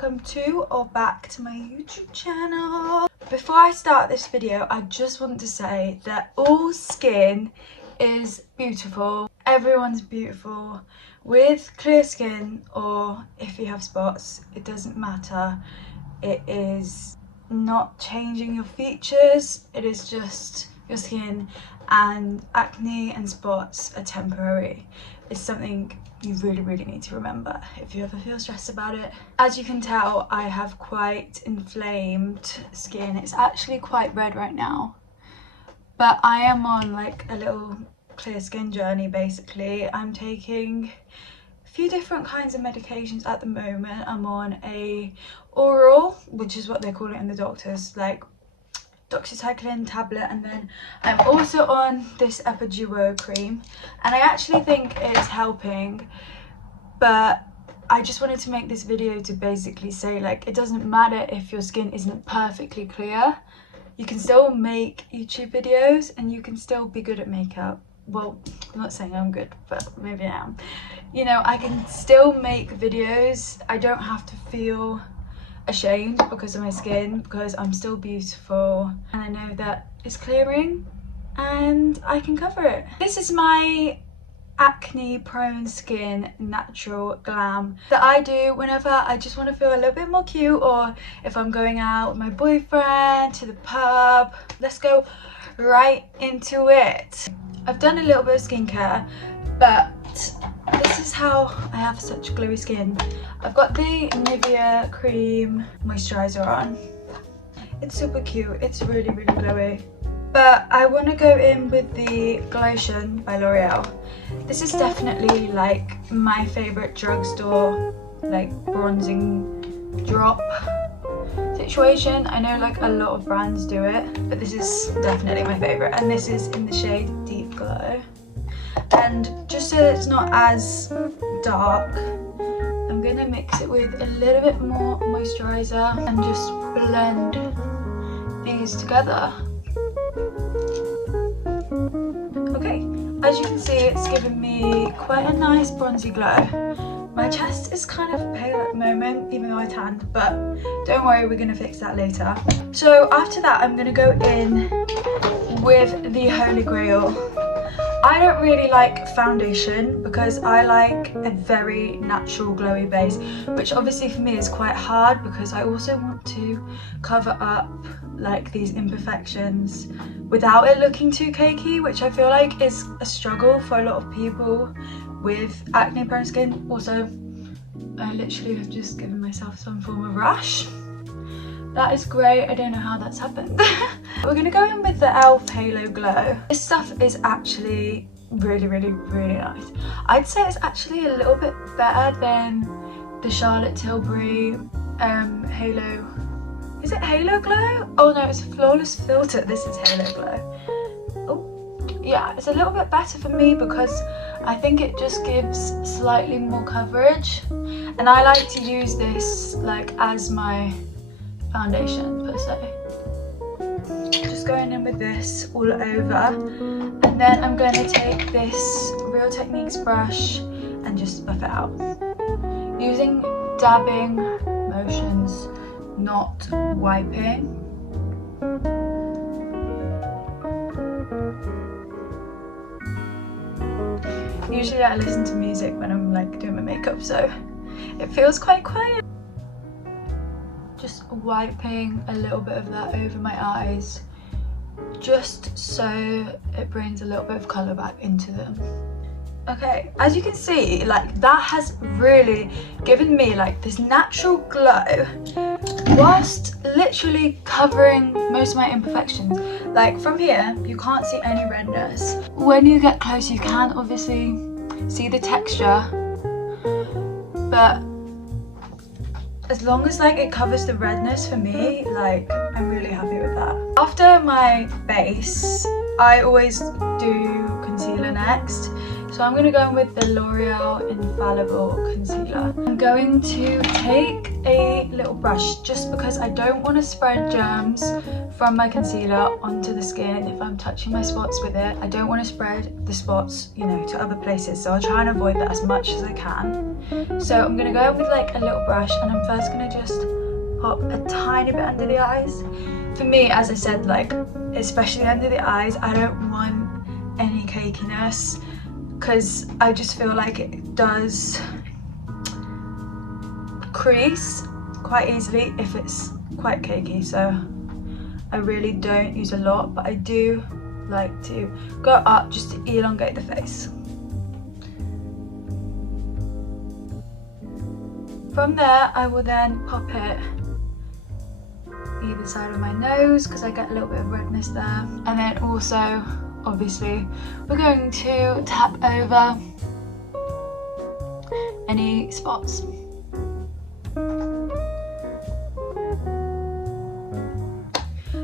welcome to or back to my YouTube channel. Before I start this video, I just want to say that all skin is beautiful. Everyone's beautiful. With clear skin, or if you have spots, it doesn't matter. It is not changing your features, it is just your skin, and acne and spots are temporary. It's something you really need to remember if you ever feel stressed about it. As you can tell, I have quite inflamed skin. It's actually quite red right now, but I am on like a little clear skin journey. Basically, I'm taking a few different kinds of medications at the moment. I'm on a oral, which is what they call it in the doctors, like doxycycline tablet, and then I'm also on this epiduo cream, and I actually think it's helping. But I just wanted to make this video to basically say, like, it doesn't matter if your skin isn't perfectly clear, you can still make YouTube videos and you can still be good at makeup. Well, I'm not saying I'm good, but maybe I am. You know, I can still make videos. I don't have to feel ashamed because of my skin, because I'm still beautiful and I know that it's clearing and I can cover it. This is my acne prone skin natural glam that I do whenever I just want to feel a little bit more cute, or if I'm going out with my boyfriend to the pub. Let's go right into it. I've done a little bit of skincare, but this is how I have such glowy skin. I've got the Nivea cream moisturizer on. It's super cute, it's really glowy. But I want to go in with the Glotion by L'Oreal. This is definitely like my favourite drugstore like bronzing drop situation. I know like a lot of brands do it, but this is definitely my favourite, and this is in the shade Deep Glow. And just so it's not as dark, I'm gonna mix it with a little bit more moisturizer and just blend these together. Okay, as you can see, it's given me quite a nice bronzy glow. My chest is kind of pale at the moment, even though I tanned, but don't worry, we're gonna fix that later. So after that, I'm gonna go in with the Holy Grail. I don't really like foundation because I like a very natural glowy base, which obviously for me is quite hard because I also want to cover up like these imperfections without it looking too cakey, which I feel like is a struggle for a lot of people with acne prone skin. Also, I literally have just given myself some form of rash. That is great, I don't know how that's happened. We're gonna go in with the e.l.f. Halo Glow. This stuff is actually really nice. I'd say it's actually a little bit better than the Charlotte Tilbury Halo. Is it Halo Glow? Oh no, it's a Flawless Filter. This is Halo Glow. Oh, yeah, it's a little bit better for me because I think it just gives slightly more coverage, and I like to use this like as my foundation per se. Just going in with this all over, and then I'm going to take this Real Techniques brush and just buff it out using dabbing motions, not wiping. Usually I listen to music when I'm like doing my makeup, so it feels quite quiet. Just wiping a little bit of that over my eyes, just so it brings a little bit of colour back into them. Okay, as you can see, like that has really given me like this natural glow whilst literally covering most of my imperfections. Like from here, you can't see any redness. When you get close, you can obviously see the texture, but as long as like it covers the redness for me, like I'm really happy with that. After my base, I always do concealer next. So I'm going to go in with the L'Oreal Infallible Concealer. I'm going to take a little brush just because I don't want to spread germs from my concealer onto the skin if I'm touching my spots with it. I don't want to spread the spots, you know, to other places, so I'll try and avoid that as much as I can. So I'm going to go in with like a little brush, and I'm first going to just pop a tiny bit under the eyes. For me, as I said, like especially under the eyes, I don't want any cakiness because I just feel like it does crease quite easily if it's quite cakey. So I really don't use a lot, but I do like to go up just to elongate the face. From there, I will then pop it either side of my nose because I get a little bit of redness there, and then also obviously we're going to tap over any spots.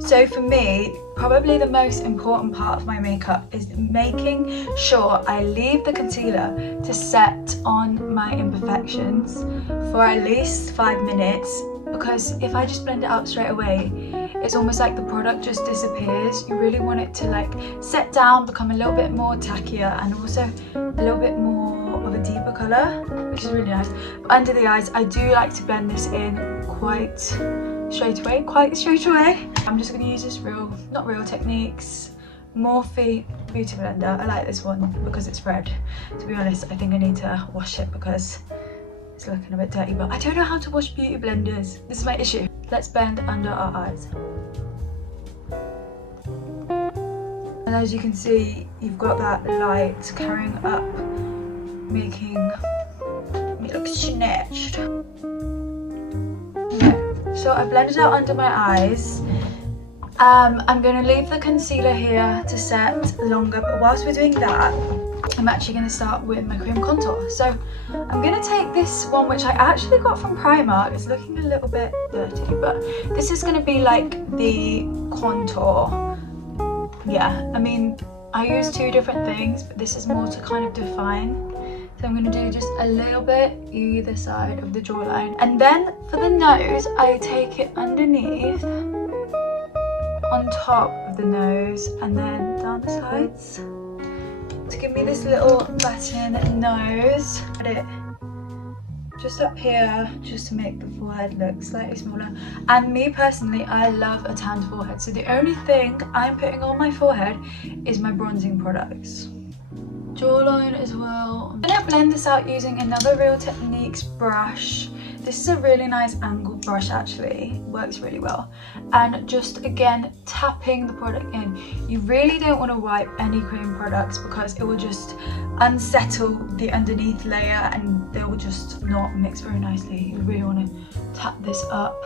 So for me, probably the most important part of my makeup is making sure I leave the concealer to set on my imperfections for at least 5 minutes, because if I just blend it out straight away, it's almost like the product just disappears. You really want it to like set down, become a little bit more tackier, and also a little bit more of a deeper colour, which is really nice. But under the eyes, I do like to blend this in quite straight away. I'm just going to use this not real techniques Morphe beauty blender. I like this one because it's red. To be honest, I think I need to wash it because it's looking a bit dirty, but I don't know how to wash beauty blenders. This is my issue. Let's blend under our eyes. And as you can see, you've got that light carrying up, making me look snatched. Okay, so I blended out under my eyes. I'm going to leave the concealer here to set longer, but whilst we're doing that, I'm actually going to start with my cream contour. So I'm going to take this one, which I actually got from Primark. It's looking a little bit dirty, but this is going to be like the contour. Yeah, I mean, I use 2 different things, but this is more to kind of define. So I'm going to do just a little bit either side of the jawline. And then for the nose, I take it underneath, on top of the nose, and then down the sides to give me this little button nose. Put it just up here just to make the forehead look slightly smaller. And me personally, I love a tanned forehead, so the only thing I'm putting on my forehead is my bronzing products. Jawline as well. I'm going to blend this out using another Real Techniques brush. This is a really nice angled brush actually, works really well. And just again, tapping the product in. You really don't want to wipe any cream products because it will just unsettle the underneath layer and they will just not mix very nicely. You really want to tap this up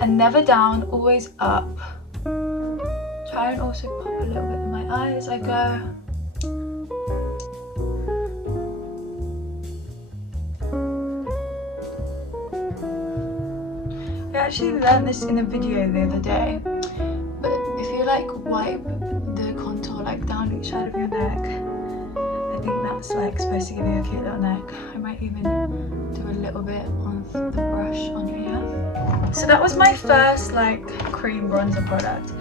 and never down, always up. Try and also pop a little bit in my eye as I go. I actually learned this in a video the other day, but if you like wipe the contour like down each side of your neck, I think that's like supposed to give you a cute little neck. I might even do a little bit of the brush on here. So that was my first like cream bronzer product,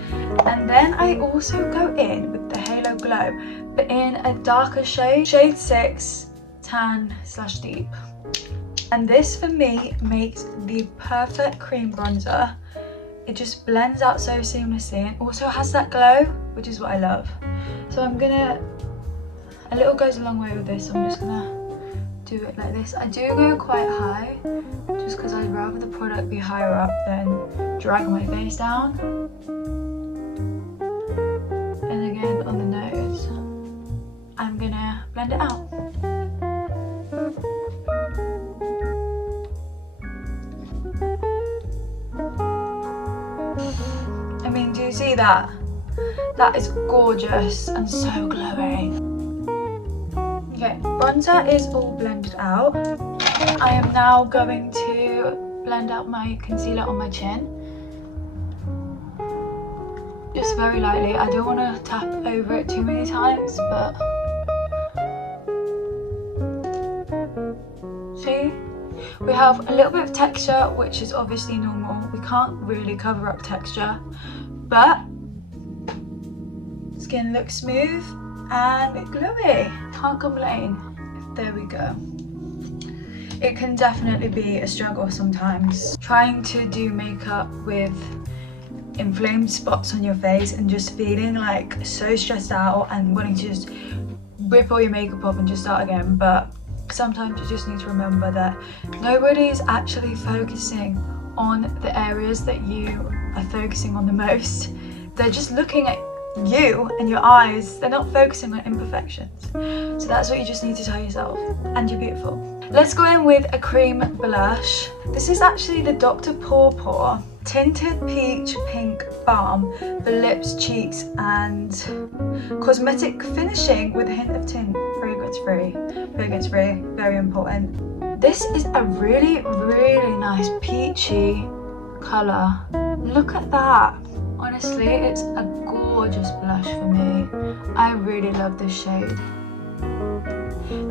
and then I also go in with the Halo Glow, but in a darker shade, shade 6 tan / deep. And this for me makes the perfect cream bronzer. It just blends out so seamlessly and also has that glow, which is what I love. So I'm gonna, a little goes a long way with this, so I'm just gonna do it like this. I do go quite high, just because I'd rather the product be higher up than drag my face down. And again on the nose, I'm gonna blend it out. I mean, do you see that? That is gorgeous and so glowing. Okay, bronzer is all blended out. I am now going to blend out my concealer on my chin. Just very lightly. I don't want to tap over it too many times, but see? We have a little bit of texture, which is obviously normal. We can't really cover up texture, but skin looks smooth and glowy. Can't complain. There we go. It can definitely be a struggle sometimes trying to do makeup with inflamed spots on your face and just feeling like so stressed out and wanting to just rip all your makeup off and just start again. But sometimes you just need to remember that nobody's actually focusing on the areas that you are focusing on the most. They're just looking at you and your eyes. They're not focusing on imperfections. So that's what you just need to tell yourself, and you're beautiful. Let's go in with a cream blush. This is actually the Dr. Paw Tinted Peach Pink Balm for lips, cheeks and cosmetic finishing with a hint of tint. Fragrance free, very important. This is a really nice peachy colour. Look at that. Honestly, it's a gorgeous blush for me. I really love this shade.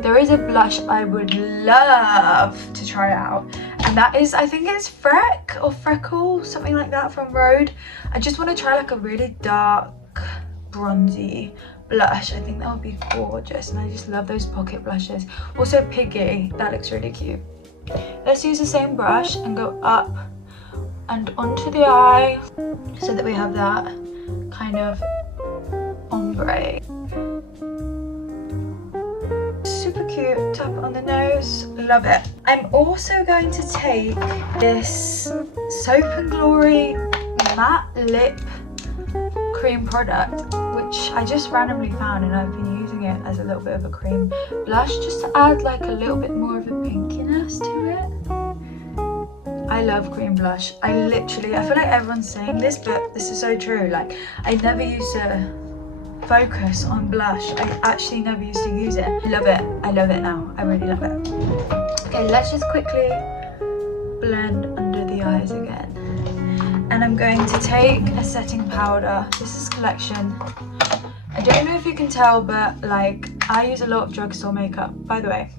There is a blush I would love to try out, and that is, I think it's Freckle, something like that, from Rhode. I just want to try like a really dark bronzy blush. I think that would be gorgeous, and I just love those pocket blushes. Also Piggy, that looks really cute. Let's use the same brush and go up and onto the eye so that we have that kind of ombre. Super cute. Tap it on the nose. Love it. I'm also going to take this Soap and Glory matte lip cream product, which I just randomly found, and I've been using it as a little bit of a cream blush just to add like a little bit more of a pinkiness to it. I love cream blush. I feel like everyone's saying this, but this is so true. Like, I never used to focus on blush. I actually never used to use it. I love it. I love it now. I really love it. Okay, let's just quickly blend under the eyes again. And I'm going to take a setting powder. This is Collection. I don't know if you can tell, but like, I use a lot of drugstore makeup. By the way,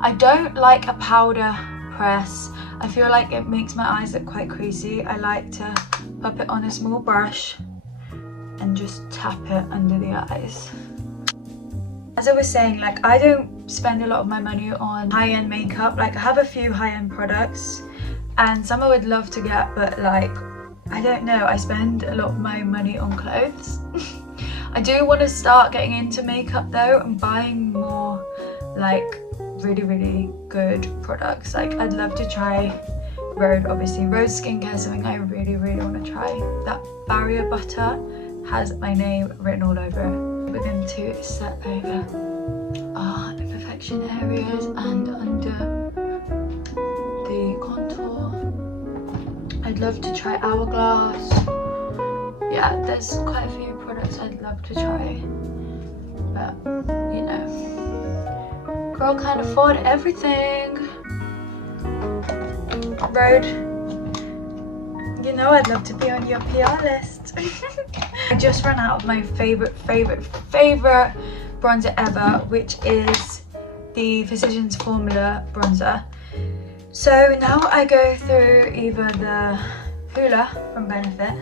I don't like a powder press. I feel like it makes my eyes look quite creasy. I like to pop it on a small brush and just tap it under the eyes. As I was saying, like, I don't spend a lot of my money on high-end makeup. Like, I have a few high-end products and some I would love to get, but like, I don't know, I spend a lot of my money on clothes. I do want to start getting into makeup though and buying more like really good products. Like, I'd love to try Rhode, obviously. Rhode skincare is something I really want to try. That Barrier Butter has my name written all over it. We're going to set over our imperfection areas and under the contour. I'd love to try Hourglass. Yeah, there's quite a few products I'd love to try, but you know, girl can't afford everything. Rhode, you know I'd love to be on your PR list. I just ran out of my favorite bronzer ever, which is the Physicians Formula bronzer. So now I go through either the Hoola from Benefit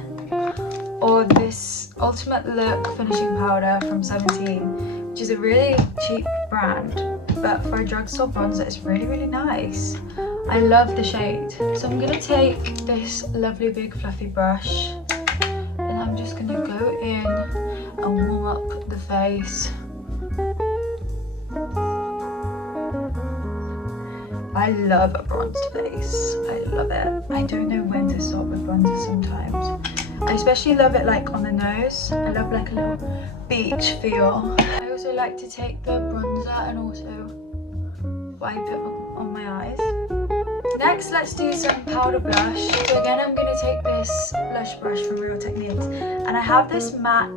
or this Ultimate Look finishing powder from 17, which is a really cheap brand, but for a drugstore bronzer it's really nice. I love the shade. So I'm gonna take this lovely big fluffy brush and I'm just gonna go in and warm up the face. I love a bronzed face. I love it. I don't know when to stop with bronzer sometimes. I especially love it like on the nose. I love like a little beach feel. I also like to take the bronzer and also wipe it on my eyes. Next, let's do some powder blush. So again, I'm going to take this blush brush from Real Techniques, and I have this MAC.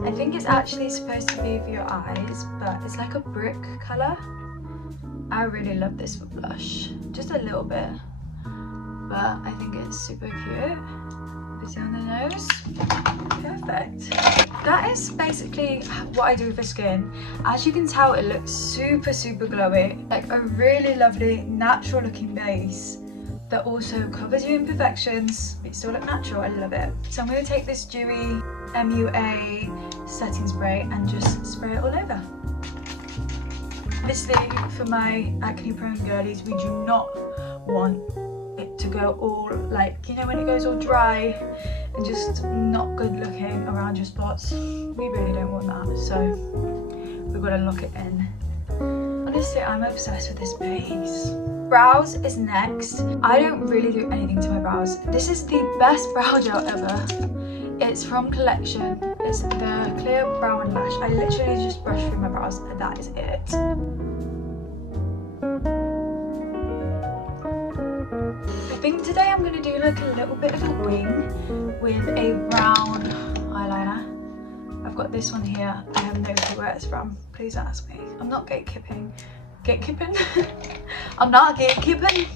I think it's actually supposed to be for your eyes, but it's like a brick colour. I really love this for blush, just a little bit, but I think it's super cute. Obviously on the nose, perfect. that is basically what I do for skin. As you can tell, it looks super glowy, like a really lovely natural looking base that also covers your imperfections but you still look natural. I love it. So I'm going to take this dewy MUA setting spray and just spray it all over. Obviously, for my acne prone girlies, we do not want it to go all, like, you know, when it goes all dry and just not good looking around your spots. We really don't want that, so we've got to lock it in. Honestly, I'm obsessed with this base. Brows is next. I don't really do anything to my brows. This is the best brow gel ever. It's from Collection. It's the Clear Brow and Lash. I literally just brush through my brows and that is it. I think today I'm going to do like a little bit of a wing with a brown eyeliner. I've got this one here. I have no clue where it's from. Please ask me. I'm not gatekeeping. Gatekeeping? I'm not gatekeeping.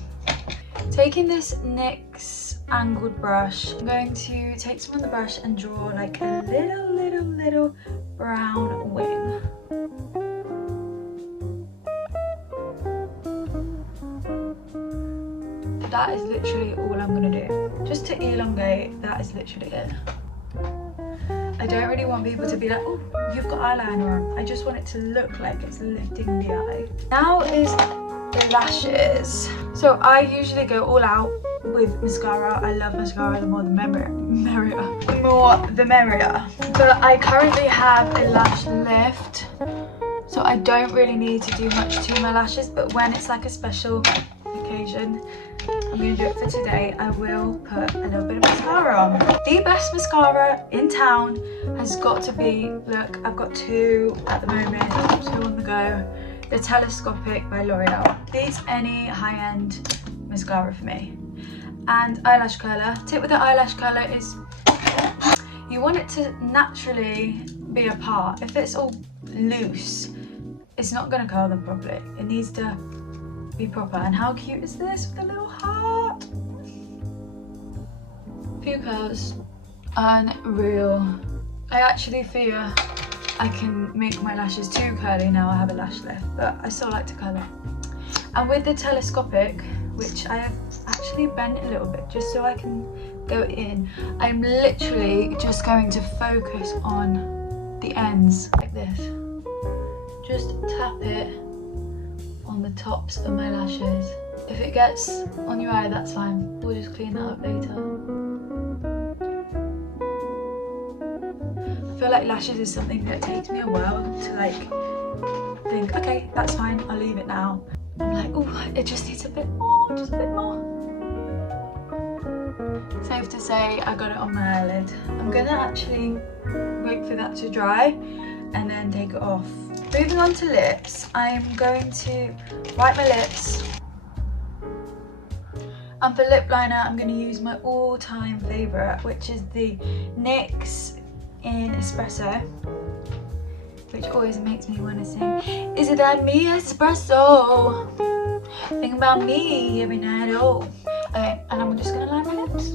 Taking this NYX angled brush, I'm going to take some on the brush and draw like a little brown wing. That is literally all I'm gonna do. Just to elongate, that is literally it. I don't really want people to be like, oh, you've got eyeliner on. I just want it to look like it's lifting the eye. Now is the lashes. So I usually go all out with mascara. I love mascara, the more the merrier. The more the merrier. But I currently have a lash lift, so I don't really need to do much to my lashes, but when it's like a special occasion, I'm going to do it for today, I will put a little bit of mascara on. The best mascara in town has got to be, look, I've got two at the moment, two on the go. The Telescopic by L'Oreal. Beats any high-end mascara for me. And eyelash curler. Tip with the eyelash curler is you want it to naturally be apart. If it's all loose, it's not going to curl them properly. It needs to be proper. And how cute is this with a little heart? Few curls. Unreal. I actually fear I can make my lashes too curly now I have a lash lift, but I still like to curl it. And with the Telescopic, which I have actually bent a little bit just so I can go in, I'm literally just going to focus on the ends like this. Just tap it on the tops of my lashes. If it gets on your eye, that's fine. We'll just clean that up later. I feel like lashes is something that takes me a while to like think, okay, that's fine, I'll leave it now. I'm like, oh, it just needs a bit more, just a bit more. Safe to say, I got it on my eyelid. I'm gonna actually wait for that to dry and then take it off. Moving on to lips, I'm going to wipe my lips. And for lip liner, I'm going to use my all-time favourite, which is the NYX in Espresso, which always makes me want to sing, is it that me espresso? Think about me every night, oh. Okay, and I'm just going to line my lips.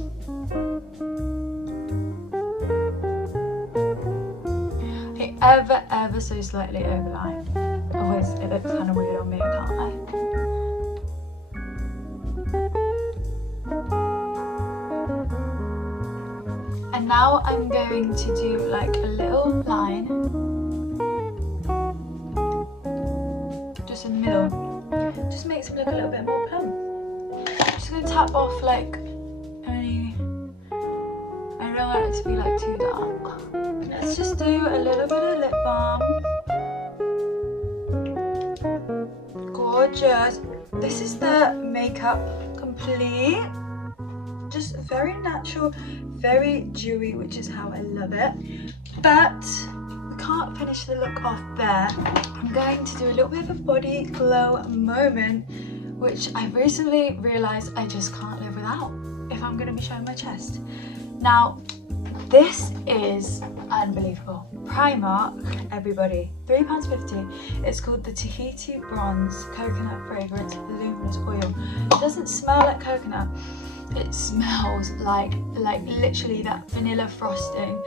Okay, ever so slightly overline. Otherwise it looks kind of weird on me, can't I? And now I'm going to do like a little line just in the middle. Just makes it look a little bit more plump. I'm just going to tap off like any, I don't want it to be like too dark. Let's just do a little bit of lip balm. Gorgeous. This is the makeup complete. Just very natural, very dewy, which is how I love it. But we can't finish the look off there. I'm going to do a little bit of a body glow moment, which I recently realised I just can't live without if I'm going to be showing my chest. Now, This is unbelievable. Primark, everybody, £3.50. It's called the Tahiti Bronze Coconut Fragrance Luminous Oil. It doesn't smell like coconut. It smells like literally that vanilla frosting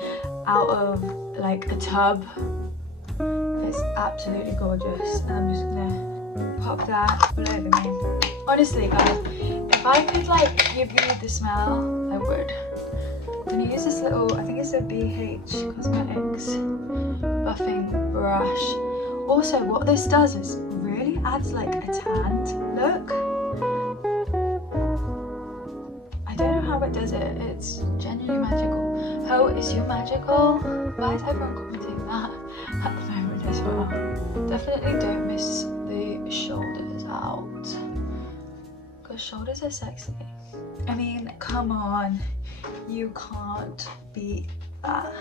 out of like a tub. It's absolutely gorgeous, and I'm just gonna pop that all over me. Honestly guys, if I could like give you the smell, I would. I'm gonna use this little, I think it's a BH Cosmetics buffing brush. Also, what this does is really adds like a tanned look. I don't know how it does it. It's genuinely magical. How is you magical? Why is everyone commenting that at the moment as well? Definitely don't miss the shoulders out, because shoulders are sexy. I mean, come on, you can't beat that.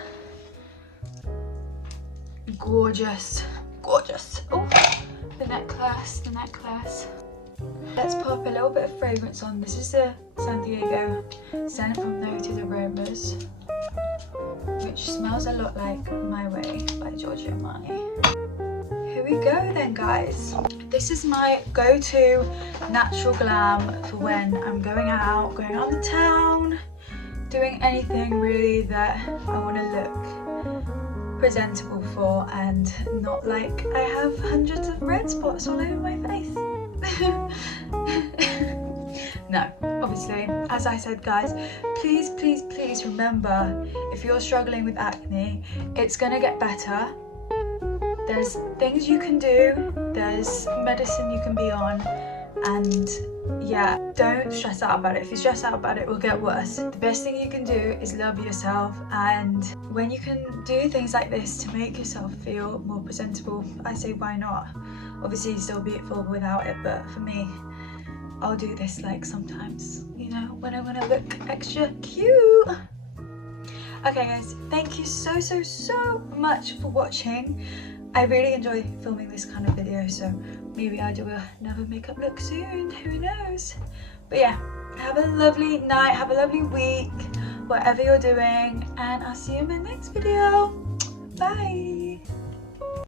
Gorgeous, gorgeous. Oh, the necklace, the necklace. Let's pop a little bit of fragrance on. This is the San Diego scent from Noted Aromas, which smells a lot like My Way by Giorgio Armani. Here we go then, guys. This is my go-to natural glam for when I'm going out, going on the town, doing anything really that I want to look presentable for and not like I have hundreds of red spots all over my face. No, obviously, as I said guys, please, please, please remember, if you're struggling with acne, it's gonna get better. There's things you can do, there's medicine you can be on, and yeah, don't stress out about it. If you stress out about it, it will get worse. The best thing you can do is love yourself, and when you can do things like this to make yourself feel more presentable, I say why not? Obviously you're still beautiful without it, but for me, I'll do this like sometimes, you know, when I want to look extra cute. Okay guys, thank you so much for watching. I really enjoy filming this kind of video, so maybe I'll do another makeup look soon, who knows. But yeah, have a lovely night, have a lovely week, whatever you're doing, and I'll see you in my next video.